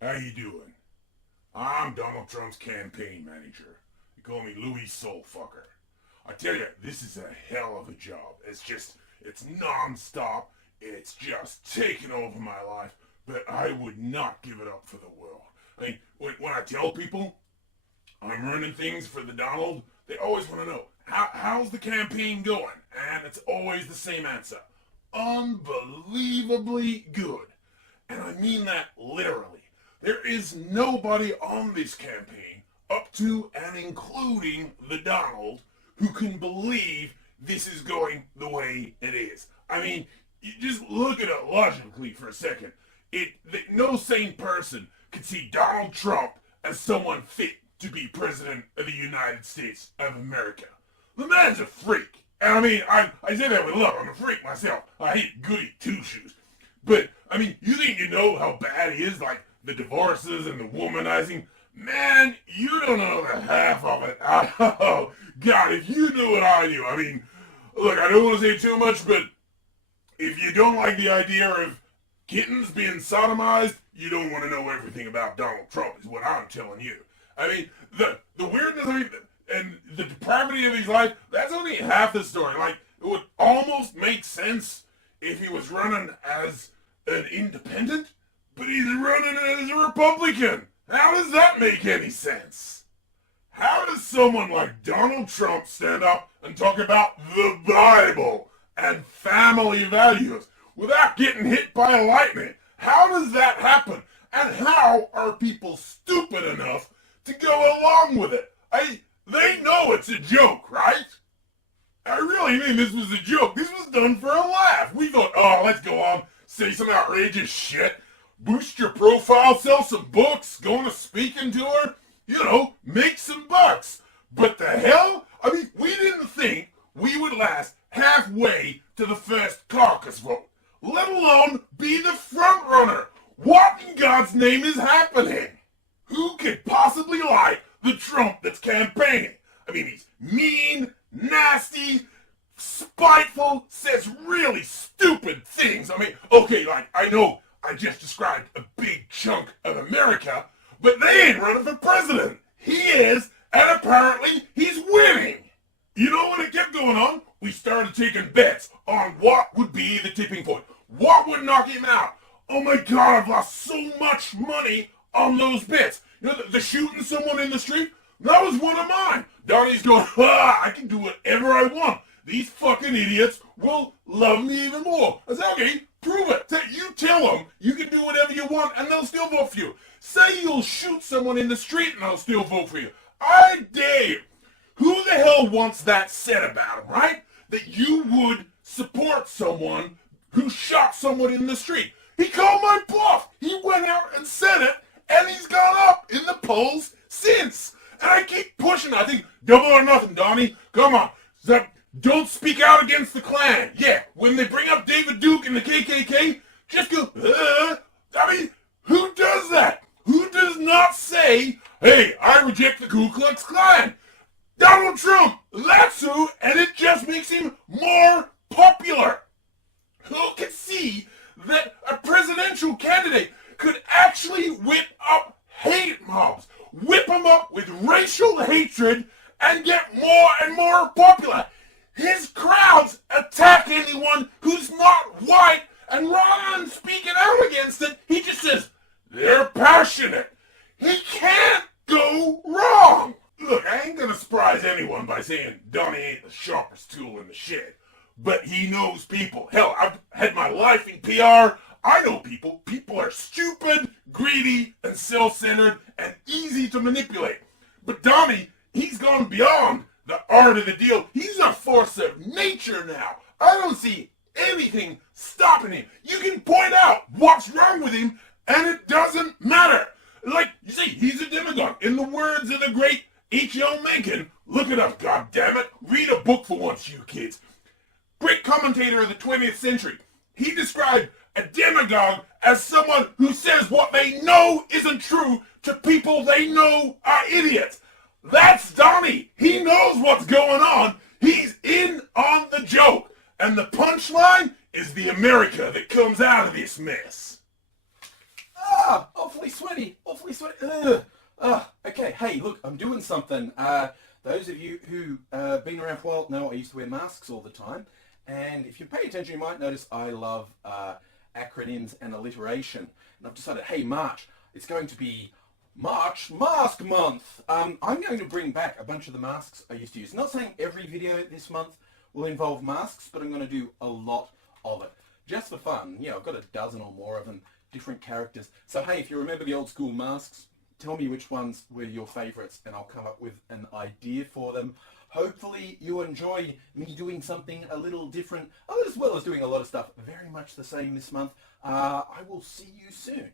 How you doing? I'm Donald Trump's campaign manager. They call me Louis Soulfucker. I tell you, this is a hell of a job. It's non-stop. It's just taken over my life. But I would not give it up for the world. I mean, when I tell people I'm running things for the Donald, they always want to know, how's the campaign going? And it's always the same answer. Unbelievably good. And I mean that literally. There is nobody on this campaign, up to and including the Donald, who can believe this is going the way it is. I mean, you just look at it logically for a second. No sane person could see Donald Trump as someone fit to be president of the United States of America. The man's a freak. And I mean, I say that with love. I'm a freak myself. I hate goody two-shoes. But, I mean, you think you know how bad he is? Like, the divorces and the womanizing? Man, you don't know the half of it. Oh, God, if you knew what I knew. I mean, look, I don't want to say too much, but if you don't like the idea of kittens being sodomized, you don't want to know everything about Donald Trump, is what I'm telling you. I mean, the weirdness of it and the depravity of his life, that's only half the story. Like, it would almost make sense if he was running as an independent, but he's running as a Republican. How does that make any sense? How does someone like Donald Trump stand up and talk about the Bible and family values without getting hit by lightning? How does that happen? And how are people stupid enough to go along with it? They know it's a joke, right? I really mean this was a joke. This was done for a laugh. We thought, oh, let's go on, say some outrageous shit, boost your profile, sell some books, go on a speaking tour, make some bucks. But the hell? I mean, we didn't think we would last halfway to the first caucus vote, let alone be the front runner. What in God's name is happening? Who could possibly like the Trump that's campaigning? I mean, he's mean, nasty, spiteful, says really stupid things. I mean, okay, like, I know I just described a big chunk of America, but they ain't running for president. He is, and apparently he's winning. You know, when it kept going on, we started taking bets on what would be the tipping point. What would knock him out? Oh my God, I've lost so much money on those bets. You know, the shooting someone in the street? That was one of mine. Donnie's going, I can do whatever I want. These fucking idiots will love me even more. I said, okay, prove it. You tell them you can do whatever you want and they'll still vote for you. Say you'll shoot someone in the street and they'll still vote for you. I dare you. Who the hell wants that said about him, right? That you would support someone who shot someone in the street. He called my bluff. He went out and said it, and he's gone up in the polls since. And I keep pushing. I think double or nothing, Donnie. Come on. Don't speak out against the Klan. Yeah, when they bring up David Duke and the KKK, just go, I mean, who does that? Who does not say, hey, I reject the Ku Klux Klan? Donald Trump. That's who, and it just makes him more popular. Who can see that a presidential candidate could actually whip up hate mobs, whip them up with racial hatred, and get more and more popular? His crowds attack anyone who's not white, and rather than speaking out against it, he just says, they're passionate. He can't go wrong. Look, I ain't gonna surprise anyone by saying Donnie ain't the sharpest tool in the shed. But he knows people. Hell, I've had my life in PR. I know people. People are stupid, greedy, and self-centered, and easy to manipulate. But Donnie, he's gone beyond the art of the deal. He's a force of nature now. I don't see anything stopping him. You can point out what's wrong with him, and it doesn't matter. Like, you see, he's a demagogue. In the words of the great H.L. Mencken, look it up, goddammit. Read a book for once, you kids. Great commentator of the 20th century. He described a demagogue as someone who says what they know isn't true to people they know are idiots. That's Donnie. He knows what's going on. He's in on the joke. And the punchline is the America that comes out of this mess. Hopefully sweaty, awfully sweaty. Okay, hey, look, I'm doing something. Those of you who been around for a while know I used to wear masks all the time. And if you pay attention, you might notice I love acronyms and alliteration. And I've decided, hey, March, it's going to be March Mask Month. I'm going to bring back a bunch of the masks I used to use. Not saying every video this month will involve masks, but I'm going to do a lot of it. Just for fun. You know, I've got a dozen or more of them, different characters. So hey, if you remember the old school masks, tell me which ones were your favorites and I'll come up with an idea for them. Hopefully you enjoy me doing something a little different, as well as doing a lot of stuff very much the same this month. I will see you soon.